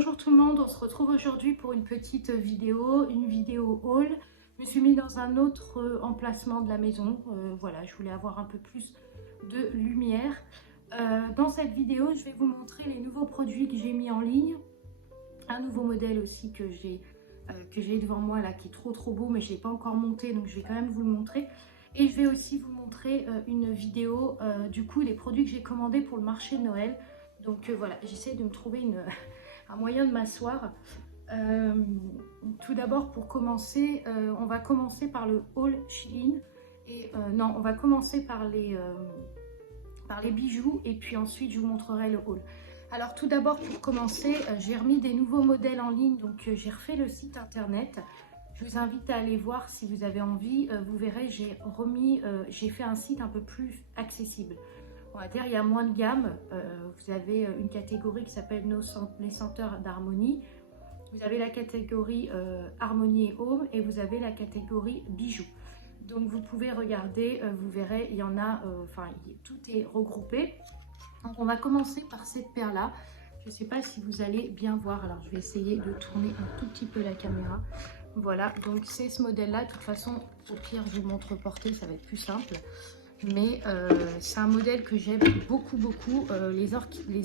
Bonjour tout le monde, on se retrouve aujourd'hui pour une petite vidéo, une vidéo haul. Je me suis mis dans un autre emplacement de la maison, voilà, je voulais avoir un peu plus de lumière. Dans cette vidéo, je vais vous montrer les nouveaux produits que j'ai mis en ligne. Un nouveau modèle aussi que j'ai devant moi là, qui est trop beau, mais je ne l'ai pas encore monté, donc je vais quand même vous le montrer. Et je vais aussi vous montrer une vidéo, du coup, les produits que j'ai commandés pour le marché de Noël. Donc voilà, j'essaie de me trouver un moyen de m'asseoir. Tout d'abord, pour commencer, on va commencer par le haul Shein. Et non, on va commencer par les bijoux et puis ensuite je vous montrerai le haul. Alors tout d'abord, pour commencer, j'ai remis des nouveaux modèles en ligne, donc j'ai refait le site internet. Je vous invite à aller voir si vous avez envie. Vous verrez, j'ai fait un site un peu plus accessible. On va dire, il y a moins de gamme. Vous avez une catégorie qui s'appelle les senteurs d'harmonie. Vous avez la catégorie harmonie et home et vous avez la catégorie bijoux. Donc vous pouvez regarder, vous verrez, il y en a, tout est regroupé. Donc on va commencer par cette paire-là. Je ne sais pas si vous allez bien voir. Alors je vais essayer de tourner un tout petit peu la caméra. Voilà, donc c'est ce modèle-là. De toute façon, au pire, je vous montre porté, ça va être plus simple. Mais c'est un modèle que j'aime beaucoup. Les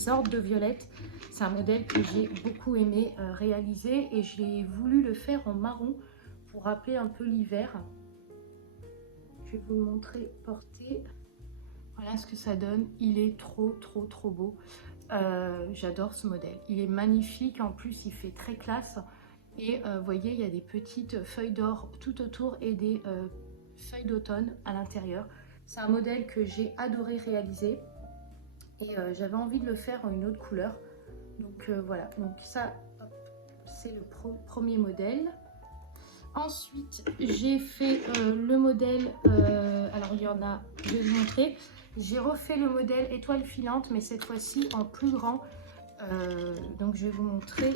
ordres de violette, c'est un modèle que j'ai beaucoup aimé réaliser. Et j'ai voulu le faire en marron pour rappeler un peu l'hiver. Je vais vous le montrer porté. Voilà ce que ça donne. Il est trop beau. J'adore ce modèle. Il est magnifique. En plus, il fait très classe. Et vous voyez, il y a des petites feuilles d'or tout autour et des feuilles d'automne à l'intérieur. C'est un modèle que j'ai adoré réaliser. Et j'avais envie de le faire en une autre couleur. Donc voilà. Donc ça, c'est le premier modèle. Ensuite, j'ai fait le modèle, alors il y en a, je vais vous montrer. J'ai refait le modèle étoile filante, mais cette fois-ci en plus grand. Donc je vais vous montrer.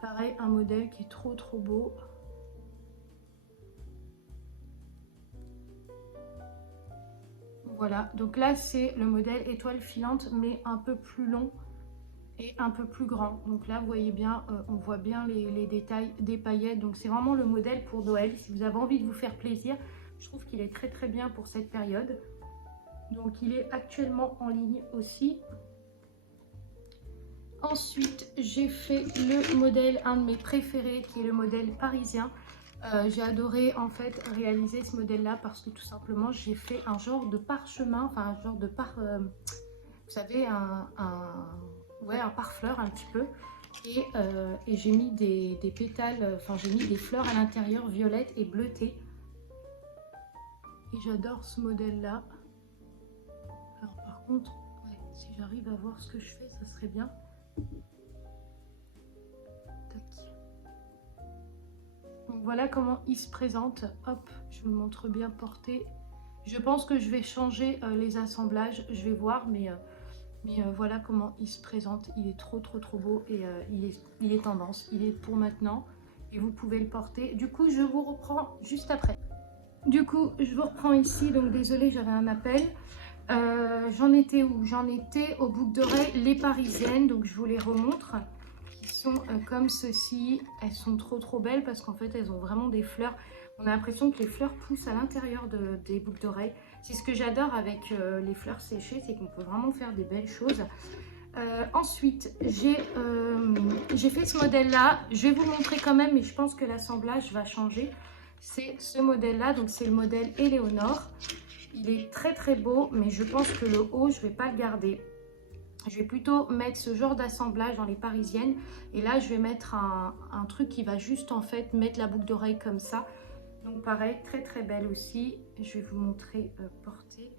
Pareil, un modèle qui est trop beau. Voilà, donc là c'est le modèle étoile filante, mais un peu plus long et un peu plus grand. Donc là vous voyez bien, on voit bien les détails des paillettes. Donc c'est vraiment le modèle pour Noël. Si vous avez envie de vous faire plaisir, je trouve qu'il est très bien pour cette période. Donc il est actuellement en ligne aussi. Ensuite j'ai fait le modèle, un de mes préférés, qui est le modèle parisien. J'ai adoré en fait réaliser ce modèle là parce que tout simplement j'ai fait un genre de parchemin, enfin un genre de vous savez, un pare-fleur un petit peu, et j'ai mis des pétales, enfin j'ai mis des fleurs à l'intérieur violettes et bleutées, et j'adore ce modèle là. Alors par contre, ouais, si j'arrive à voir ce que je fais, ça serait bien. Tac. Donc voilà comment il se présente. Hop, je vous le montre bien porté. Je pense que je vais changer les assemblages, je vais voir, mais voilà comment il se présente. Il est trop beau et il est tendance. Il est pour maintenant et vous pouvez le porter. Du coup, je vous reprends juste après. Du coup, je vous reprends ici. Donc désolée, j'avais un appel. J'en étais où? J'en étais aux boucles d'oreilles, les parisiennes. Donc je vous les remontre. Qui sont comme ceci. Elles sont trop belles parce qu'en fait, elles ont vraiment des fleurs. On a l'impression que les fleurs poussent à l'intérieur des boucles d'oreilles. C'est ce que j'adore avec les fleurs séchées, c'est qu'on peut vraiment faire des belles choses. Ensuite, j'ai fait ce modèle-là. Je vais vous montrer quand même, mais je pense que l'assemblage va changer. C'est ce modèle-là, donc c'est le modèle Éléonore. Il est très beau, mais je pense que le haut, je ne vais pas le garder. Je vais plutôt mettre ce genre d'assemblage dans les parisiennes. Et là, je vais mettre un truc qui va juste en fait mettre la boucle d'oreille comme ça. Donc pareil, très belle aussi. Je vais vous montrer portée.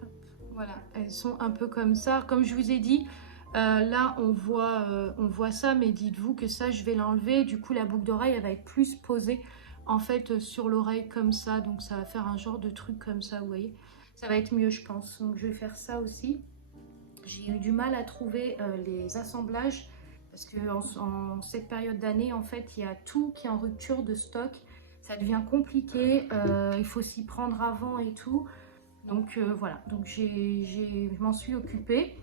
Hop, voilà, elles sont un peu comme ça. Comme je vous ai dit, là on voit ça, mais dites-vous que ça, je vais l'enlever. Du coup, la boucle d'oreille, elle va être plus posée en fait sur l'oreille comme ça. Donc ça va faire un genre de truc comme ça, vous voyez. Ça va être mieux, je pense. Donc je vais faire ça aussi. J'ai eu du mal à trouver les assemblages Parce que en cette période d'année, en fait, il y a tout qui est en rupture de stock. Ça devient compliqué, il faut s'y prendre avant et tout. Donc voilà, donc je m'en suis occupée.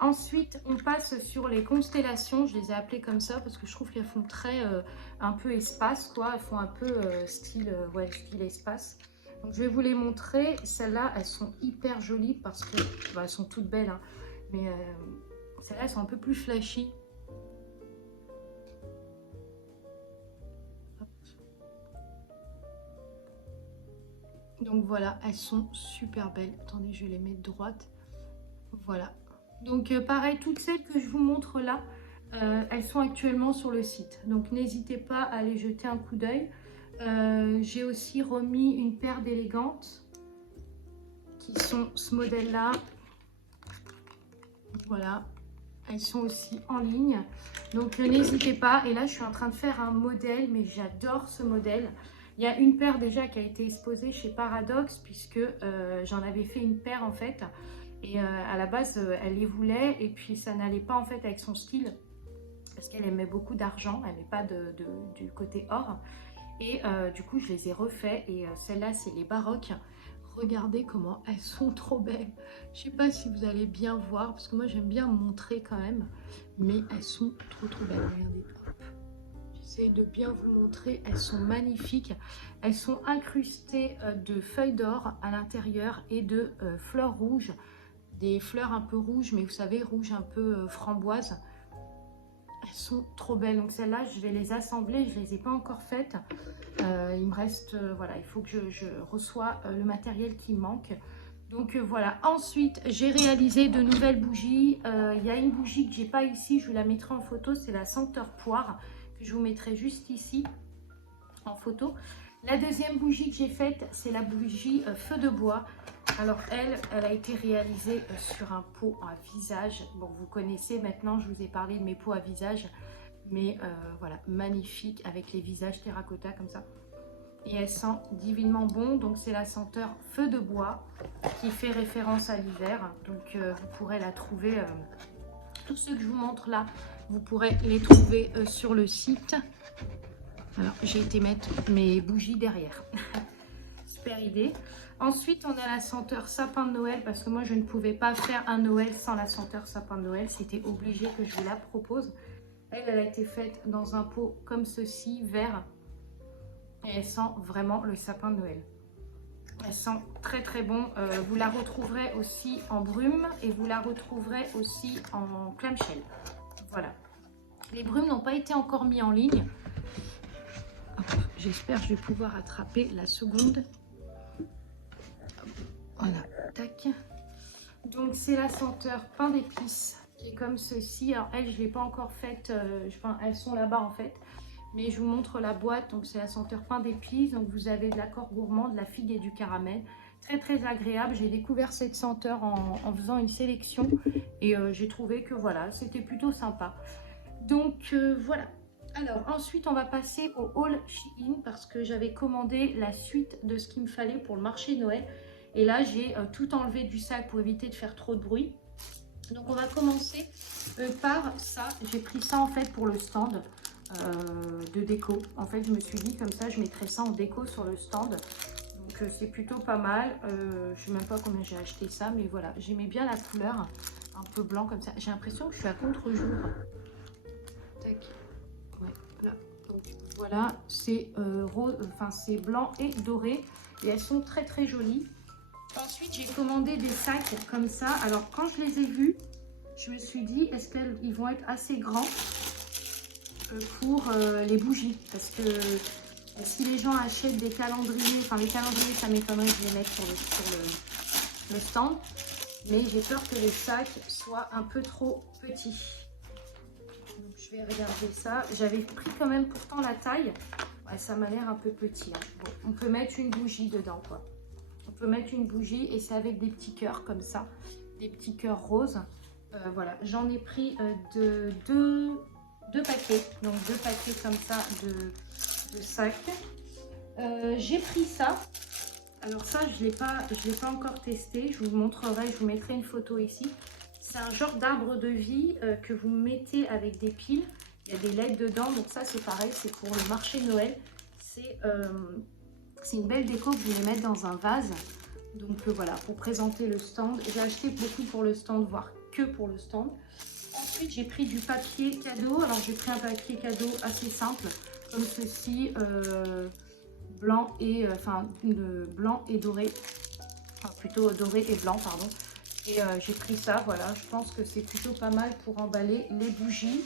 Ensuite, on passe sur les constellations. Je les ai appelées comme ça parce que je trouve qu'elles font très un peu espace, quoi. Elles font un peu style, ouais, style espace. Donc, je vais vous les montrer. Celles-là, elles sont hyper jolies parce que bah, elles sont toutes belles, hein. Mais celles-là, elles sont un peu plus flashy. Donc voilà, elles sont super belles. Attendez, je vais les mettre droites. Voilà. Donc pareil, toutes celles que je vous montre là, elles sont actuellement sur le site. Donc n'hésitez pas à aller jeter un coup d'œil. J'ai aussi remis une paire d'élégantes qui sont ce modèle-là. Voilà. Elles sont aussi en ligne. Donc n'hésitez pas. Et là, je suis en train de faire un modèle, mais j'adore ce modèle. Il y a une paire déjà qui a été exposée chez Paradoxe, puisque j'en avais fait une paire en fait. Et à la base, elle les voulait et puis ça n'allait pas en fait avec son style. Parce qu'elle aimait beaucoup d'argent, elle n'aimait pas du côté or. Et du coup, je les ai refait. Et celles-là, c'est les baroques. Regardez comment elles sont trop belles. Je ne sais pas si vous allez bien voir, parce que moi, j'aime bien montrer quand même. Mais elles sont trop belles. Regardez. J'essaie de bien vous montrer. Elles sont magnifiques. Elles sont incrustées de feuilles d'or à l'intérieur et de fleurs rouges. Des fleurs un peu rouges, mais vous savez, rouge un peu framboise. Elles sont trop belles. Donc celles-là, je vais les assembler. Je ne les ai pas encore faites. Il me reste, voilà, il faut que je reçois le matériel qui manque. Donc voilà. Ensuite, j'ai réalisé de nouvelles bougies. Il y a une bougie que j'ai pas ici. Je vous la mettrai en photo. C'est la senteur poire que je vous mettrai juste ici en photo. La deuxième bougie que j'ai faite, c'est la bougie feu de bois. Alors elle a été réalisée sur un pot à visage. Bon, vous connaissez maintenant, je vous ai parlé de mes pots à visage. Mais voilà, magnifique avec les visages terracotta comme ça. Et elle sent divinement bon. Donc c'est la senteur feu de bois qui fait référence à l'hiver. Donc vous pourrez la trouver, tous ceux que je vous montre là, vous pourrez les trouver sur le site. Alors j'ai été mettre mes bougies derrière. Super idée. Ensuite, on a la senteur sapin de Noël parce que moi, je ne pouvais pas faire un Noël sans la senteur sapin de Noël. C'était obligé que je vous la propose. Elle a été faite dans un pot comme ceci, vert. Et elle sent vraiment le sapin de Noël. Elle sent très bon. Vous la retrouverez aussi en brume et vous la retrouverez aussi en clamshell. Voilà. Les brumes n'ont pas été encore mis en ligne. J'espère que je vais pouvoir attraper la seconde. Voilà, tac. Donc c'est la senteur pain d'épices qui est comme ceci. Alors elle, je ne l'ai pas encore faite, enfin, elles sont là-bas en fait. Mais je vous montre la boîte, donc c'est la senteur pain d'épices. Donc vous avez de l'accord gourmand, de la figue et du caramel. Très agréable. J'ai découvert cette senteur en faisant une sélection. Et j'ai trouvé que voilà, c'était plutôt sympa. Donc voilà. Alors ensuite on va passer au haul Shein parce que j'avais commandé la suite de ce qu'il me fallait pour le marché Noël. Et là, j'ai tout enlevé du sac pour éviter de faire trop de bruit. Donc, on va commencer par ça. J'ai pris ça en fait pour le stand de déco. En fait, je me suis dit comme ça, je mettrai ça en déco sur le stand. Donc, c'est plutôt pas mal. Je ne sais même pas combien j'ai acheté ça, mais voilà. J'aimais bien la couleur, un peu blanc comme ça. J'ai l'impression que je suis à contre-jour. Tac. Ouais, là. Donc, voilà, c'est rose, enfin, c'est blanc et doré. Et elles sont très jolies. Ensuite, j'ai commandé des sacs comme ça. Alors, quand je les ai vus, je me suis dit, est-ce qu'ils vont être assez grands pour les bougies? Parce que si les gens achètent des calendriers, enfin les calendriers, ça m'étonnerait de les mettre sur le stand. Mais j'ai peur que les sacs soient un peu trop petits. Donc, je vais regarder ça. J'avais pris quand même pourtant la taille. Ouais, ça m'a l'air un peu petit, hein. Bon, on peut mettre une bougie dedans, quoi. On peut mettre une bougie et c'est avec des petits cœurs comme ça, des petits cœurs roses. Voilà, j'en ai pris deux paquets, donc 2 paquets comme ça de sacs. J'ai pris ça. Alors ça, je l'ai pas encore testé. Je vous montrerai, je vous mettrai une photo ici. C'est un genre d'arbre de vie que vous mettez avec des piles. Il y a des LED dedans, donc ça c'est pareil, c'est pour le marché Noël. C'est une belle déco que vous voulez mettre dans un vase. Donc voilà, pour présenter le stand. J'ai acheté beaucoup pour le stand, voire que pour le stand. Ensuite, j'ai pris du papier cadeau. Alors, j'ai pris un papier cadeau assez simple, comme ceci, blanc et blanc et doré. Enfin, plutôt doré et blanc, pardon. Et j'ai pris ça, voilà. Je pense que c'est plutôt pas mal pour emballer les bougies.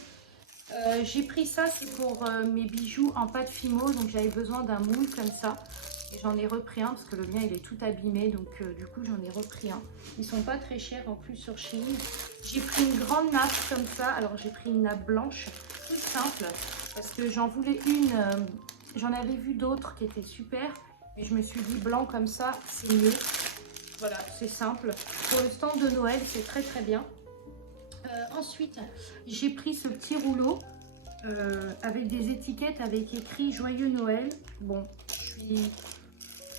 J'ai pris ça, c'est pour mes bijoux en pâte Fimo. Donc, j'avais besoin d'un moule comme ça. Et j'en ai repris un parce que le mien il est tout abîmé, donc du coup j'en ai repris un. Ils sont pas très chers en plus sur Shein. J'ai pris une grande nappe comme ça. Alors j'ai pris une nappe blanche, toute simple, parce que j'en voulais une. J'en avais vu d'autres qui étaient super, mais je me suis dit blanc comme ça c'est mieux. Voilà, c'est simple. Pour le stand de Noël c'est très très bien. Ensuite j'ai pris ce petit rouleau avec des étiquettes avec écrit Joyeux Noël. Bon,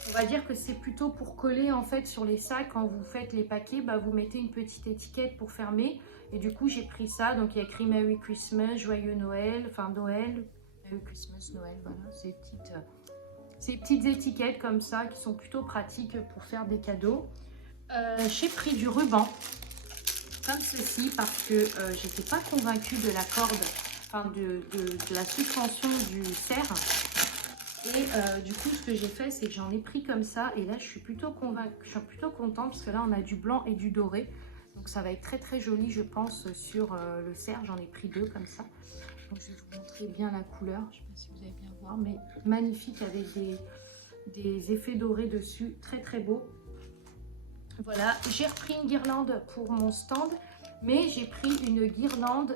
on va dire que c'est plutôt pour coller en fait sur les sacs. Quand vous faites les paquets, bah, vous mettez une petite étiquette pour fermer. Et du coup, j'ai pris ça. Donc, il y a écrit Merry Christmas, Joyeux Noël, enfin Noël, Merry Christmas, Noël. Voilà, ces petites étiquettes comme ça qui sont plutôt pratiques pour faire des cadeaux. J'ai pris du ruban comme ceci parce que j'étais pas convaincue de la corde, enfin de la suspension du cerf. Et du coup, ce que j'ai fait, c'est que j'en ai pris comme ça. Et là, je suis plutôt convaincue, je suis plutôt contente parce que là, on a du blanc et du doré. Donc, ça va être très, très joli, je pense, sur le cerf. J'en ai pris deux comme ça. Donc, je vais vous montrer bien la couleur. Je ne sais pas si vous allez bien voir, mais magnifique avec des effets dorés dessus. Très, très beau. Voilà, j'ai repris une guirlande pour mon stand. Mais j'ai pris une guirlande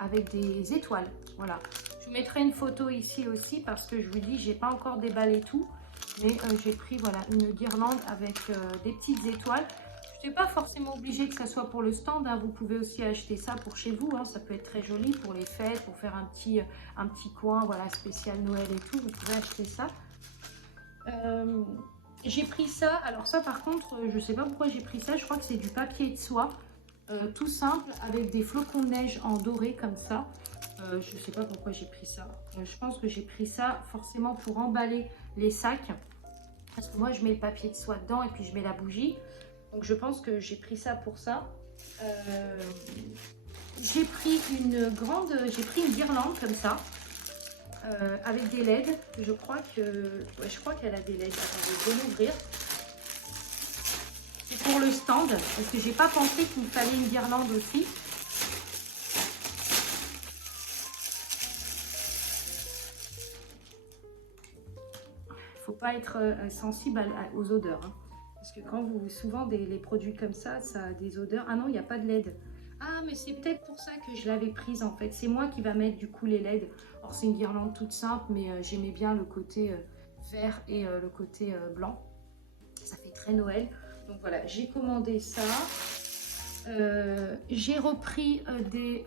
avec des étoiles. Voilà. Je vous mettrai une photo ici aussi parce que je vous dis, j'ai pas encore déballé tout. Mais j'ai pris voilà, une guirlande avec des petites étoiles. Je n'ai pas forcément obligé que ça soit pour le stand. Hein. Vous pouvez aussi acheter ça pour chez vous. Hein. Ça peut être très joli pour les fêtes, pour faire un petit coin voilà, spécial Noël et tout. Vous pouvez acheter ça. J'ai pris ça. Alors ça par contre, je ne sais pas pourquoi j'ai pris ça. Je crois que c'est du papier de soie. Tout simple avec des flocons de neige en doré comme ça. Je ne sais pas pourquoi j'ai pris ça. Je pense que j'ai pris ça forcément pour emballer les sacs. Parce que moi je mets le papier de soie dedans et puis je mets la bougie. Donc je pense que j'ai pris ça pour ça. J'ai pris une guirlande comme ça. Avec des LED. Je crois qu'elle a des LED. Attendez, je vais l'ouvrir. Pour le stand, parce que j'ai pas pensé qu'il me fallait une guirlande aussi. Il faut pas être sensible aux odeurs. Hein. Parce que quand souvent les produits comme ça, ça a des odeurs. Ah non, il n'y a pas de LED. Ah, mais c'est peut-être pour ça que je l'avais prise en fait. C'est moi qui va mettre du coup les LED. Alors c'est une guirlande toute simple, mais j'aimais bien le côté vert et le côté blanc. Ça fait très Noël. Donc voilà, j'ai commandé ça. J'ai repris des,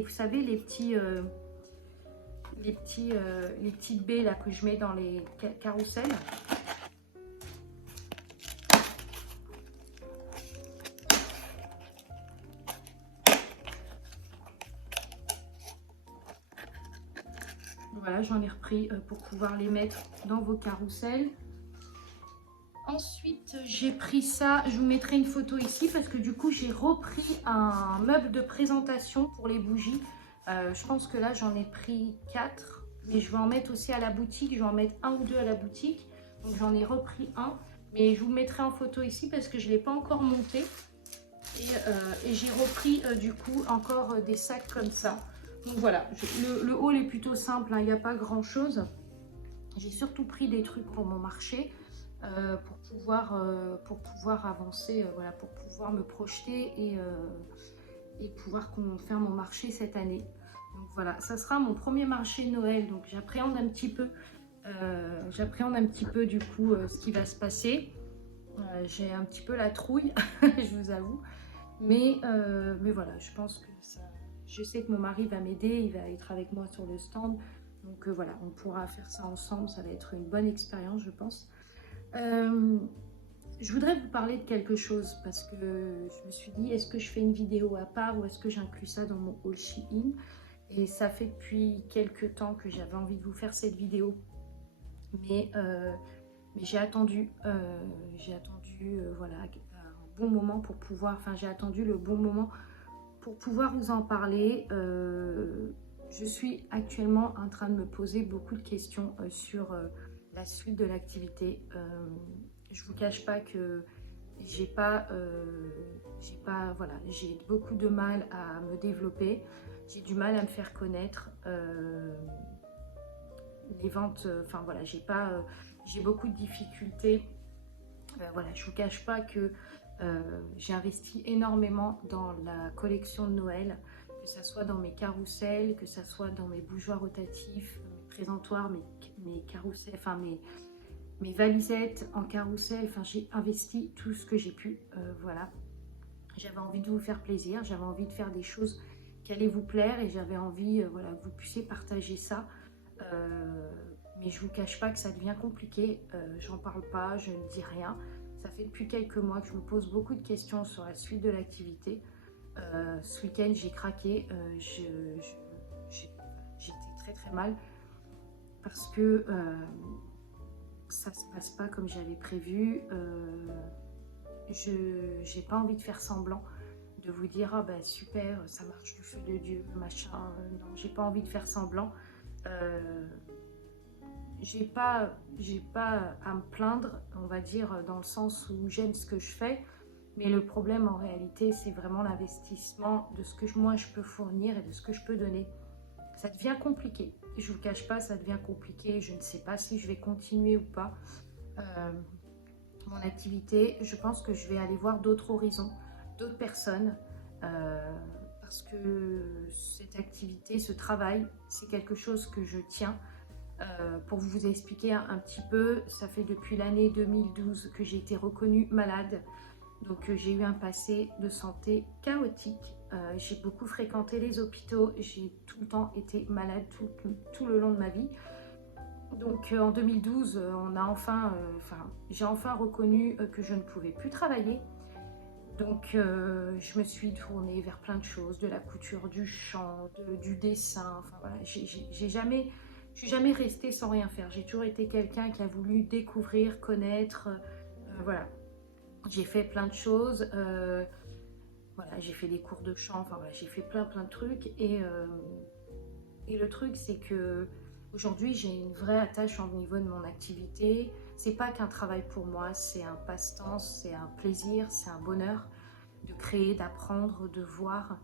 vous savez, les petites baies là que je mets dans les carousels. Voilà, j'en ai repris pour pouvoir les mettre dans vos carousels. Ensuite, j'ai pris ça, je vous mettrai une photo ici parce que du coup, j'ai repris un meuble de présentation pour les bougies. Je pense que là, j'en ai pris 4, mais je vais en mettre aussi à la boutique. Je vais en mettre 1 ou 2 à la boutique. Donc, j'en ai repris un, mais je vous mettrai en photo ici parce que je ne l'ai pas encore monté. Et j'ai repris du coup encore des sacs comme ça. Donc voilà, le haul est plutôt simple, hein, il n'y a pas grand chose. J'ai surtout pris des trucs pour mon marché. Pour pouvoir avancer, voilà, pour pouvoir me projeter et pouvoir faire mon marché cette année. Donc voilà, ça sera mon premier marché de Noël, donc j'appréhende un petit peu du coup ce qui va se passer. J'ai un petit peu la trouille, je vous avoue, mais voilà, je pense que je sais que mon mari va m'aider, il va être avec moi sur le stand, donc voilà, on pourra faire ça ensemble, ça va être une bonne expérience, je pense. je voudrais vous parler de quelque chose parce que je me suis dit, est-ce que je fais une vidéo à part ou est-ce que j'inclus ça dans mon haul Shein? Et ça fait depuis quelques temps que j'avais envie de vous faire cette vidéo, mais j'ai attendu, voilà, un bon moment pour pouvoir, enfin j'ai attendu le bon moment pour pouvoir vous en parler. Je suis actuellement en train de me poser beaucoup de questions sur la suite de l'activité. Je vous cache pas que voilà, j'ai beaucoup de mal à me développer, j'ai du mal à me faire connaître. Les ventes, enfin voilà, j'ai beaucoup de difficultés. Voilà, je vous cache pas que j'ai investi énormément dans la collection de Noël, que ce soit dans mes carousels, que ce soit dans mes bougeoirs rotatifs, mes présentoirs, mes carousels, enfin mes valisettes en carrousel. Enfin, j'ai investi tout ce que j'ai pu. Voilà, j'avais envie de vous faire plaisir, j'avais envie de faire des choses qui allaient vous plaire et j'avais envie, voilà, que vous puissiez partager ça. Mais je vous cache pas que ça devient compliqué. J'en parle pas, je ne dis rien. Ça fait depuis quelques mois que je me pose beaucoup de questions sur la suite de l'activité. Ce week-end, j'ai craqué. J'étais très très mal parce que ça se passe pas comme j'avais prévu. J'ai pas envie de faire semblant, de vous dire ah ben super, ça marche du feu de Dieu, machin. Non, j'ai pas envie de faire semblant. J'ai pas à me plaindre, on va dire, dans le sens où j'aime ce que je fais, mais le problème en réalité c'est vraiment l'investissement de ce que moi je peux fournir et de ce que je peux donner. Ça devient compliqué, je vous cache pas, ça devient compliqué. Je ne sais pas si je vais continuer ou pas mon activité. Je pense que je vais aller voir d'autres horizons, d'autres personnes, parce que cette activité, ce travail, c'est quelque chose que je tiens. Pour vous expliquer un petit peu, ça fait depuis l'année 2012 que j'ai été reconnue malade. Donc j'ai eu un passé de santé chaotique. J'ai beaucoup fréquenté les hôpitaux. J'ai tout le temps été malade tout le long de ma vie. Donc en 2012, j'ai enfin reconnu que je ne pouvais plus travailler. Donc je me suis tournée vers plein de choses, de la couture, du chant, du dessin. Enfin voilà, je suis jamais restée sans rien faire. J'ai toujours été quelqu'un qui a voulu découvrir, connaître. Voilà, j'ai fait plein de choses. Voilà, j'ai fait des cours de chant. Enfin voilà, j'ai fait plein de trucs. Et le truc, c'est que aujourd'hui, j'ai une vraie attache au niveau de mon activité. C'est pas qu'un travail pour moi, c'est un passe-temps, c'est un plaisir, c'est un bonheur de créer, d'apprendre, de voir.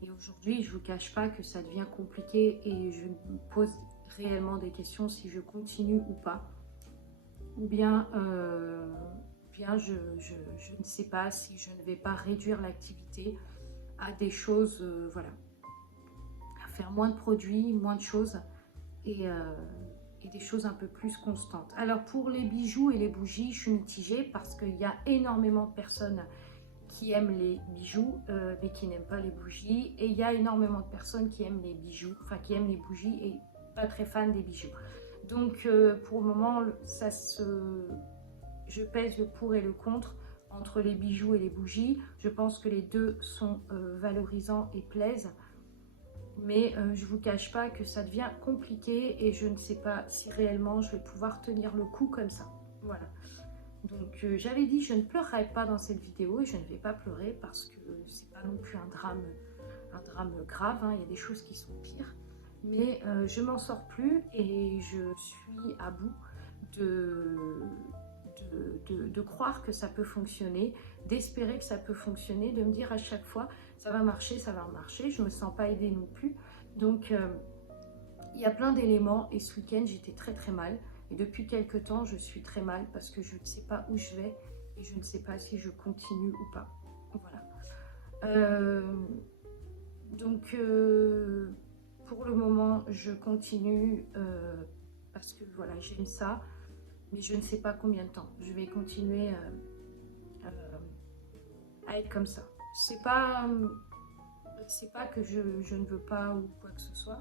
Et aujourd'hui, je vous cache pas que ça devient compliqué et je me pose réellement des questions si je continue ou pas. Ou bien, je ne sais pas si je ne vais pas réduire l'activité à des choses, voilà, à faire moins de produits, moins de choses et des choses un peu plus constantes. Alors pour les bijoux et les bougies, je suis mitigée parce qu'il y a énormément de personnes qui aiment les bijoux mais qui n'aiment pas les bougies, et il y a énormément de personnes qui aiment les bijoux, enfin qui aiment les bougies et pas très fan des bijoux. Donc pour le moment, je pèse le pour et le contre entre les bijoux et les bougies. Je pense que les deux sont valorisants et plaisent, mais je vous cache pas que ça devient compliqué et je ne sais pas si réellement je vais pouvoir tenir le coup comme ça. Voilà. Donc j'avais dit je ne pleurerai pas dans cette vidéo et je ne vais pas pleurer parce que c'est pas non plus un drame grave, hein. Il y a des choses qui sont pires, mais je m'en sors plus et je suis à bout de croire que ça peut fonctionner, d'espérer que ça peut fonctionner, de me dire à chaque fois ça va marcher, je me sens pas aidée non plus. Donc il y a plein d'éléments et ce week-end j'étais très très mal. Et depuis quelques temps, je suis très mal parce que je ne sais pas où je vais et je ne sais pas si je continue ou pas. Voilà. Donc, pour le moment, je continue parce que voilà, j'aime ça, mais je ne sais pas combien de temps. Je vais continuer à être comme ça. C'est pas que je ne veux pas ou quoi que ce soit.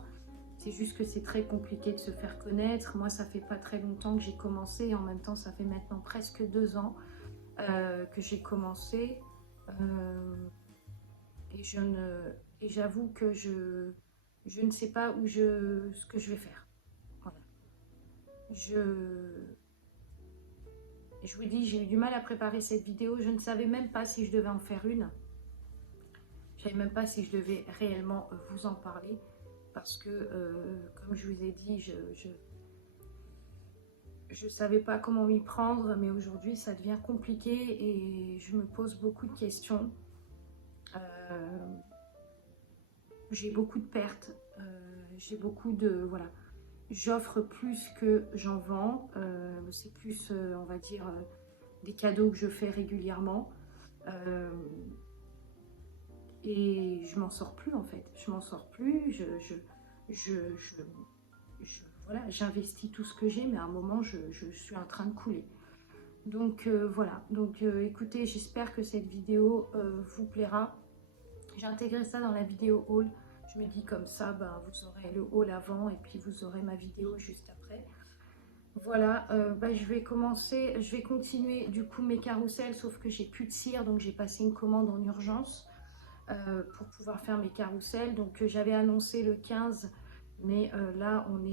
C'est juste que c'est très compliqué de se faire connaître. Moi, ça fait pas très longtemps que j'ai commencé et en même temps, ça fait maintenant presque 2 ans. que j'ai commencé. Et j'avoue que je ne sais pas ce que je vais faire. Voilà. Je vous dis, j'ai eu du mal à préparer cette vidéo. Je ne savais même pas si je devais en faire une. Je ne savais même pas si je devais réellement vous en parler. Parce que, comme je vous ai dit, je ne savais pas comment m'y prendre. Mais aujourd'hui, ça devient compliqué et je me pose beaucoup de questions. J'ai beaucoup de pertes. J'ai beaucoup de... Voilà. J'offre plus que j'en vends. C'est plus, on va dire, des cadeaux que je fais régulièrement. Et je m'en sors plus, en fait. Je m'en sors plus. Voilà, j'investis tout ce que j'ai, mais à un moment, je suis en train de couler. Donc, voilà. Donc, écoutez, j'espère que cette vidéo vous plaira. J'ai intégré ça dans la vidéo haul. Je me dis comme ça, ben, vous aurez le haul avant et puis vous aurez ma vidéo juste après. Voilà, je vais continuer du coup mes carousels, sauf que j'ai plus de cire, donc j'ai passé une commande en urgence pour pouvoir faire mes carousels. Donc j'avais annoncé le 15, mais là on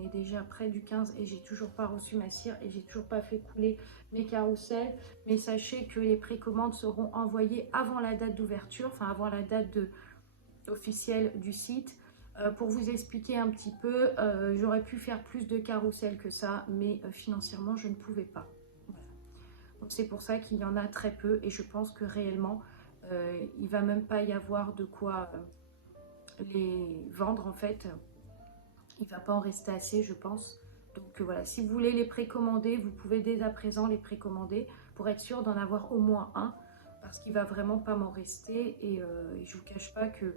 est déjà près du 15 et j'ai toujours pas reçu ma cire et j'ai toujours pas fait couler mes carousels. Mais sachez que les précommandes seront envoyées avant la date d'ouverture, enfin avant la date officielle du site. Pour vous expliquer un petit peu, j'aurais pu faire plus de carousels que ça, mais financièrement, je ne pouvais pas. Voilà. Donc c'est pour ça qu'il y en a très peu et je pense que réellement, il ne va même pas y avoir de quoi les vendre en fait. Il ne va pas en rester assez, je pense. Donc voilà, si vous voulez les précommander, vous pouvez dès à présent les précommander pour être sûr d'en avoir au moins un, parce qu'il ne va vraiment pas m'en rester et je ne vous cache pas que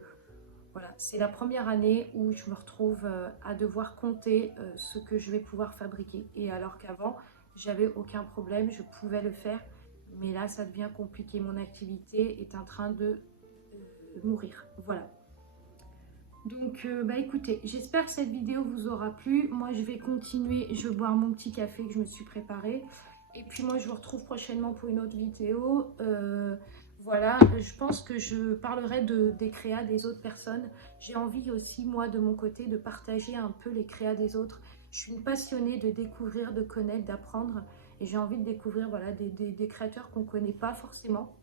voilà, c'est la première année où je me retrouve à devoir compter ce que je vais pouvoir fabriquer. Et alors qu'avant, j'avais aucun problème, je pouvais le faire. Mais là, ça devient compliqué. Mon activité est en train de mourir. Voilà. Donc, écoutez, j'espère que cette vidéo vous aura plu. Moi, je vais continuer. Je vais boire mon petit café que je me suis préparé. Et puis, moi, je vous retrouve prochainement pour une autre vidéo. Voilà, je pense que je parlerai des créas des autres personnes. J'ai envie aussi, moi, de mon côté, de partager un peu les créas des autres. Je suis une passionnée de découvrir, de connaître, d'apprendre. Et j'ai envie de découvrir voilà, des créateurs qu'on ne connaît pas forcément.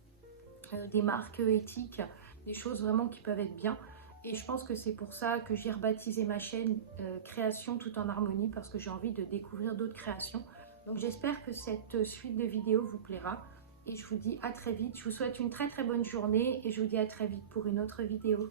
Des marques éthiques, des choses vraiment qui peuvent être bien. Et je pense que c'est pour ça que j'ai rebaptisé ma chaîne Création tout en harmonie, parce que j'ai envie de découvrir d'autres créations. Donc j'espère que cette suite de vidéos vous plaira. Et je vous dis à très vite. Je vous souhaite une très très bonne journée et je vous dis à très vite pour une autre vidéo.